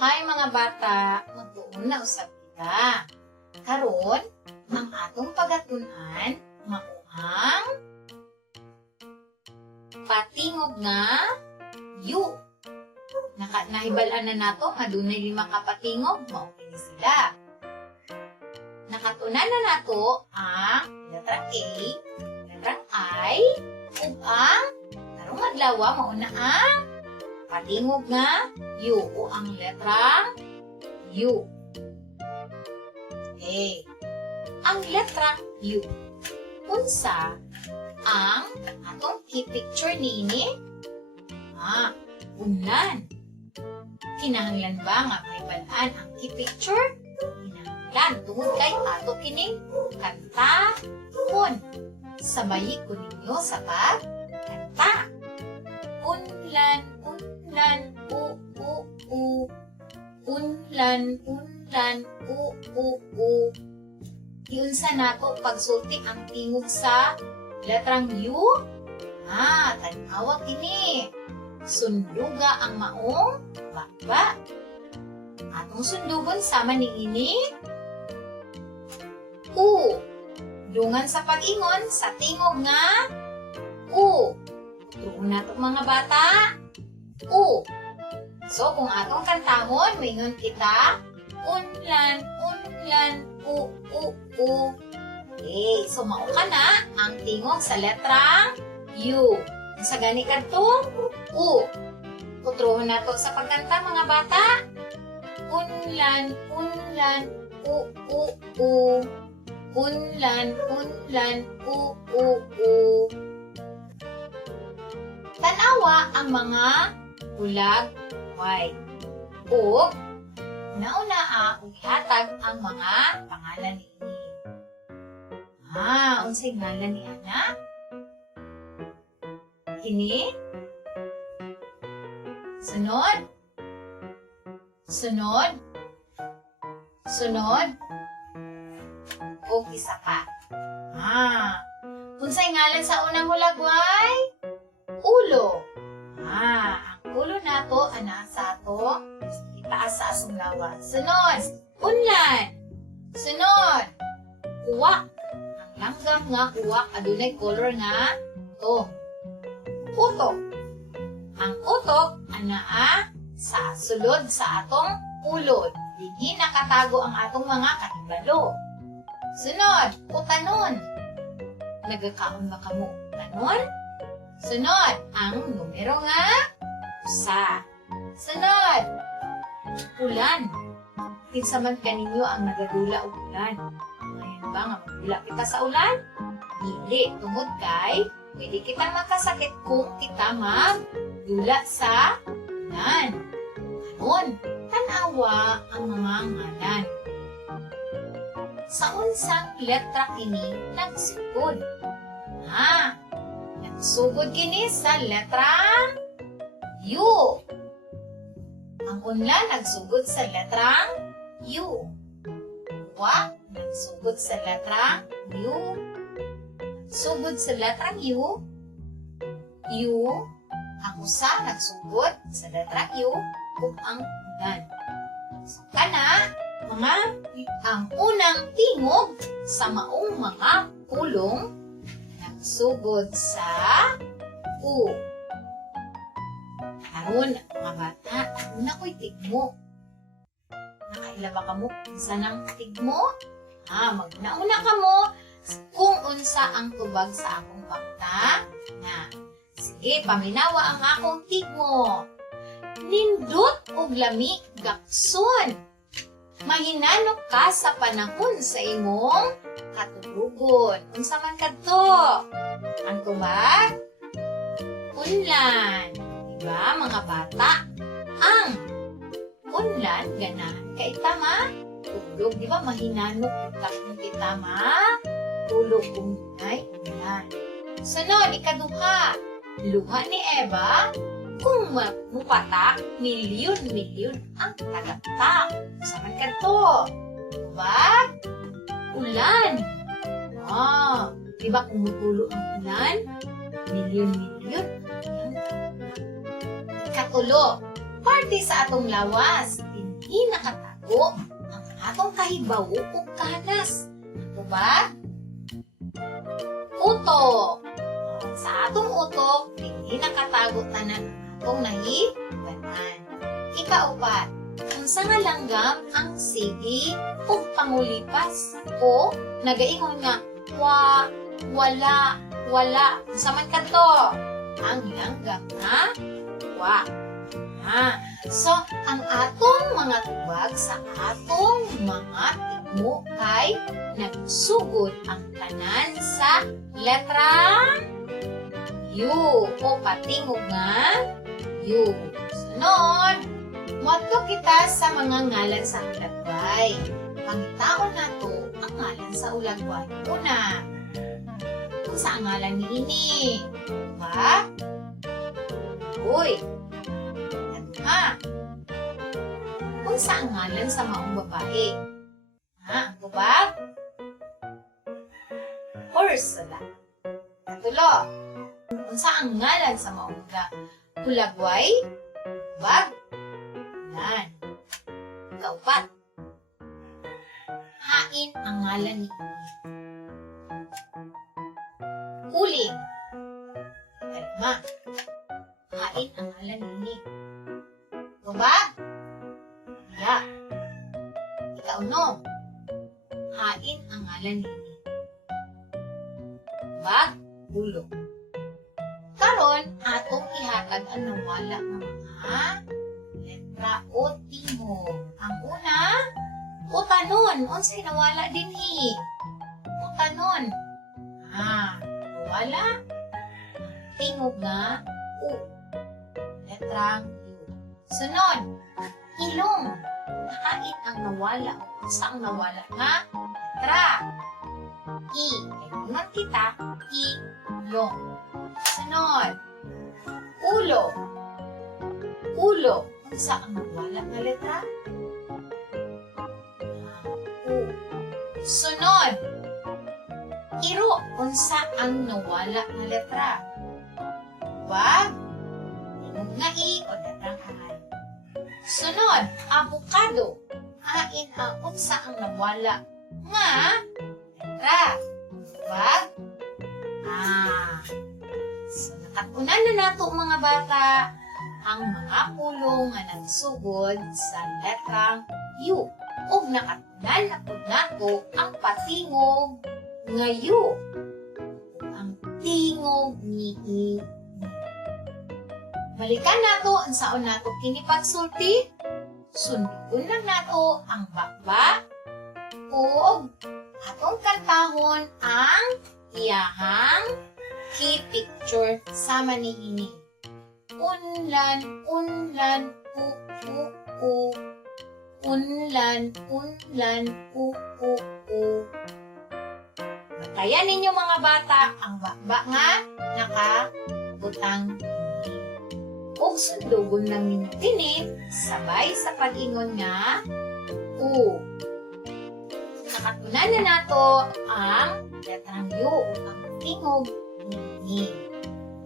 Hi mga bata, magtuon na usab kita. Karon, ang atong pagatunan mauhang patingog nga yu. Nahibal-an na nato nga dunay 5 ka patingog, mao kini sila. Nakatunan na nato ang letrang A, letrang I, ug ang karong adlaw mao na ang patingog nga U o ang letrang U. Okay. Ang letrang U. Unsa ang atong key picture niini? Unlan. Kinahanglan ba nga may balaan ang key picture? Kinahanglan. Tungod kay ato kining kanta kun. Sabayi ko ninyo sa pagkanta. Unlan, unlan, u. Unlan, unlan, u. Iunsa nato pagsulti ang tingog sa letrang U? Tanawa kini. Sunduga ang maong bakba. Atong sundugon sama ni ini U. Dungan sa pag-ingon sa tingog nga U. Tuon nato mga bata. U. So, kung atong kantahon, maingon kita, unlan, unlan, u. Okay, so mao ka na ang tingog sa letrang U. Sa gani kadto, U. Tuturuan nato sa pagkanta mga bata. Unlan, unlan, u. Unlan, unlan, u. Tanawa ang mga bulag white. O, nauna ug ihatag ang mga pangalan niini. Unsay ngalan ni ana? Kini? Sunod? Sunod? Sunod? O isa pa. Unsay ngalan sa unang hulagway? Ulo. Ang ulo nato ana sa ato itaas sa asong lawa. Sunod, unlan. Sunod, uwak. Ang langgam nga uwak adunay color nga to. Utok. Ang utok anaa sa sulod sa atong ulod. Dili nakatago ang atong mga kahibalo. Sunod, utanon. Nagakaon ba kamo utanon? Sunod, ang numero nga usa. Sunod, ulan. Kinsa man kaninyo ang nagadula og ulan. Ngayon ba nga magdula kita sa ulan? Dili, tungod kay pwede kita makasakit kung kita magdula sa ulan. Karon, tanawa ang mga ngalan. Sa unsang letra kini nagsigod? Nagsugod kini sa letrang U. Ang unlan nagsugod sa letrang U. Uwak nagsugod sa letrang U. Nagsugod sa letrang U. U. Ang usa nagsugod sa letrang U. Ug ang ulan. So, kana ang unang tingog sa maong mga pulong nagsugod sa U. Karon, mga bata, una ko'y tigmo. Nakailaba ka mo unsa nang tigmo? Magnauna ka mo kung unsa ang tubag sa akong pakta. Sige, paminawa ang akong tigmo. Nindot og lami gakson. Mahinanok ka sa panahon sa imong katubugon. Unsa man kadto? Ang tubag? Unlan. Diba, mga bata? Ang unlan, ganahan kay tama. Tulog, diba, mahinanok kung kita tulog kung ay unlan. Sunod, ikaduha. Luha ni Eva. Kung mupatak, milyon ang tagaktak. Unsa man kadto? Tubag? Ulan. Diba kung mutulo ang ulan? Milyon. Ikatulo. parte sa atong lawas, dinhi nakatago ang atong kahibaw ug kahanas. Ano ba? Utok. Sa atong utok, dinhi nakatago tanan ang atong nahibanan. Ikaupat, unsa nga langgam ang sige ug pangulipas o nagaingon nga wala. Unsa man kadto? Ang langgam na wa. So, ang atong mga tubag sa atong mga tigmo kay nagsugod ang tanan sa letra U o patingog nga U. Sunod, moadto kita sa mga ngalan sa ulagway. Pangitaon nato ang ngalan sa ulagway. Una, kung sa ngalan ni ini, ba? Uy, ha? Kung sa ngalan sa maong babae, ha? Ang tubag? Ursula. Katulo, kung sa ngalan sa maong ulagway, tubag? Yan. Kaupat. Hain ang ngalan ni uling. Kalma. Hain ang ngalan ni tubag? Ya. Ikaunom. Hain ang ngalan ni tubag? Ulo. Karon atong ihatag ang nawala ng mga letra o tingog. Ang una, utanon. Unsay nawala dinhi? Utanon. Nawala. Tingog nga U. Letrang U. Sunod, ilong. Hain ang nawala. Unsa ang nawala nga letra? I. Kailangan kita ilong. Sunod, ulo. Ulo. Unsa ang nawala nga letra? U. Sunod, iro. Unsa ang nawala nga letra? Wag. Tingog nga I o letrang I. Sunod, avocado. Hain ang unsa ang nawala nga letra? Wag. So, natapunan na nato mga bata ang mga pulong nga nagsugod sa letrang U. Ug nakatunan na pud nato ang patingog nga U. Ang tingog ni I. Balikan nato ang saon nato kini pagsulti. Sundon lang nato ang bakba ug atong kantahon ang iyahang key picture sama ni ini. Unlan, u. Unlan, u. Batayan ninyo mga bata ang bakba nga nakabutang ini. Ug sundugon lang ninyo kini sabay sa pag-ingon nga U. Nakatunan na nato ang letrang U o ang tingog ni.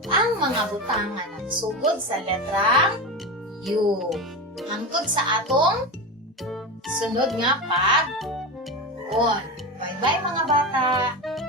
Ang mga butang nga nagsugod sa letrang U. Hangtod sa atong sunod nga pag-on. Bye-bye mga bata!